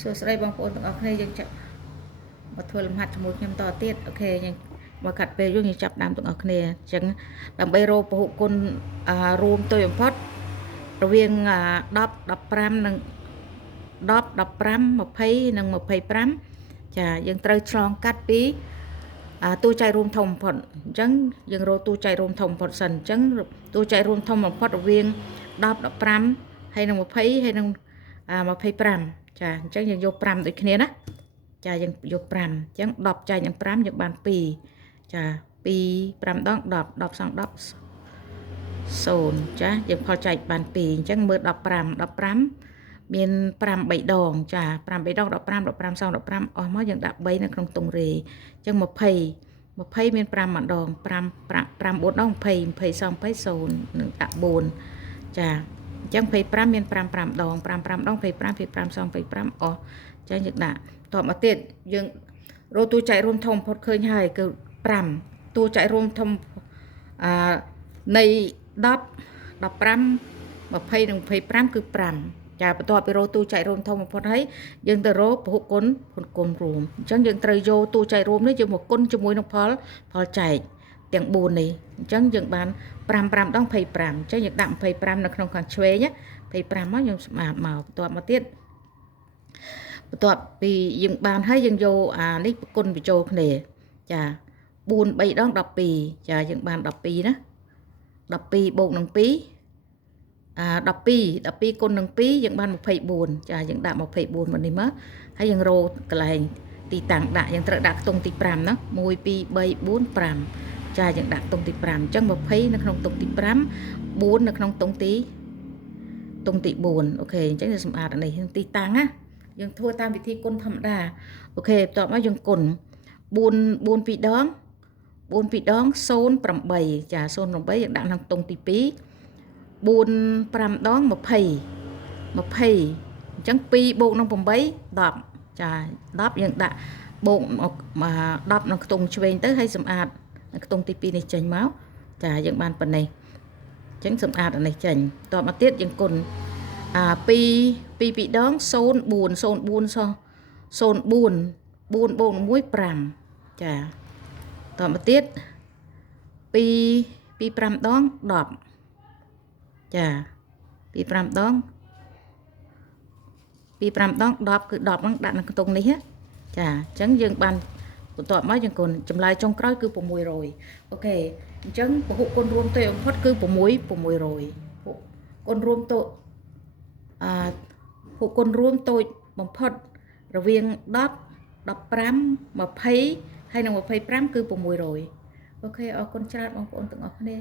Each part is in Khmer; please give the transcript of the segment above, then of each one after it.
សួស្តីបងប្អូនទាំងអស់គ្នាយើងចាប់មកធ្វើលំហាត់ជាមួយខ្ញុំតទៀតអូខេយើងមកកាត់ពេលយើងចាប់ដើមទាំងអស់គ្នាអញ្ចឹងដើម្បីរកពហុគុណរួមទុយបំផុតរវាង10 15និង10 15 20និង25ចាយើងត្រូវឆ្លងកាត់ពីតួចែករួមធំបំផុតអញ្ចឹងយើងរកតួចែករួមធំបំផុតសិនអញ្ចឹងតួចែករួមធំបំផុតរវាង10 15ហើយនិង20ហើយនិង25ចាអញ្ចឹងយើងយក5ដូចគ្នាណាចាយើងយក5អញ្ចឹង10ចែកនឹង5យើងបាន2ចា2 5ដង10 10សង10 0ចាយើងផលចែកបាន2អញ្ចឹងមើល15មាន5 3ដងចា5 3ដង15 15សង15អស់មកយើងដាក់3នៅក្នុងទង្រេអញ្ចឹង20មាន5ម្ដង5 4ដង20 20សង20 0នឹងដាក់4ចាអញ្ចឹង25មាន5 5ដង5 5ដង25 25សង25អស់អញ្ចឹងយើងដាក់តបមកទៀតយើងរកតួចែករួមធំបំផុតឃើញហើយគឺ5តួចែករួមធំនៃ10 15 20និង25គឺ5ចាបន្ទាប់ពីរកតួចែករួមធំបំផុតហើយយើងទៅរកពហុគុណរួមអញ្ចឹងយើងត្រូវយកតួចែករួមនេះយកមកគុណជាមួយនឹងផលចែកទាំង4នេះអញ្ចឹងយើងបាន5 5ដង25អញ្ចឹងយើងដាក់25នៅក្នុងខាងឆ្វេង25មកយើងស្មាតមកបន្ទាប់មកទៀតបន្ទាប់ពីយើងបានហើយយើងយកនេះប្រគុណបញ្ចូលគ្នាចា4 3ដង12ចាយើងបាន12ណា12បូកនឹង2 12គុណនឹង2យើងបាន24ចាយើងដាក់24មកនេះមកហើយយើងរកកន្លែងទីតាំងដាក់យើងត្រូវដាក់ខ្ទង់ទី5ណា1 2 3 4 5ចាយើងដាក់ខ្ទង់ទី5អញ្ចឹង20នៅក្នុងខ្ទង់ទី5 4នៅក្នុងខ្ទង់ទី4អូខេអញ្ចឹងយើងសម្អាតអានេះទីតាំងណាយើងធ្វើតាមវិធីគុណធម្មតាអូខេបន្ទាប់មកយើងគុណ4 2ដង4 2ដង08ចា08យើងដាក់ក្នុងខ្ទង់ទី2 4 5ដង20អញ្ចឹង2បូកនឹង8 10ចា10យើងដាក់បូក10ក្នុងខ្ទង់ឆ្វេងទៅហើយសម្អាតខ្ទង់ទី2នេះចេញមកចាយើងបានប៉ុណ្ណេះអញ្ចឹងសម្អាតអានេះចេញតបមកទៀតយើងគុណ2 ដង04 04សោះ04 4បូក1 5ចាតមកទៀត2 5ដង10ចា2 5ដង10គឺ10ហ្នឹងដាក់នៅខ្ទង់នេះចាអញ្ចឹងយើងបានបន្ទាប់មកយើងគុណចម្លើយចុងក្រោយគឺ600អូខេអញ្ចឹងពហុគុណរួមតូចបំផុតគឺ600គុណរួមតូចពហុគុណរួមតូចបំផុតរវាង10 15 20ហើយនិង25គឺ600អូខេអរគុណច្រើនបងប្អូនទាំងអស់គ្នា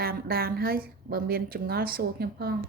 តាមដានហើយបើមានចម្ងល់សួរខ្ញុំផង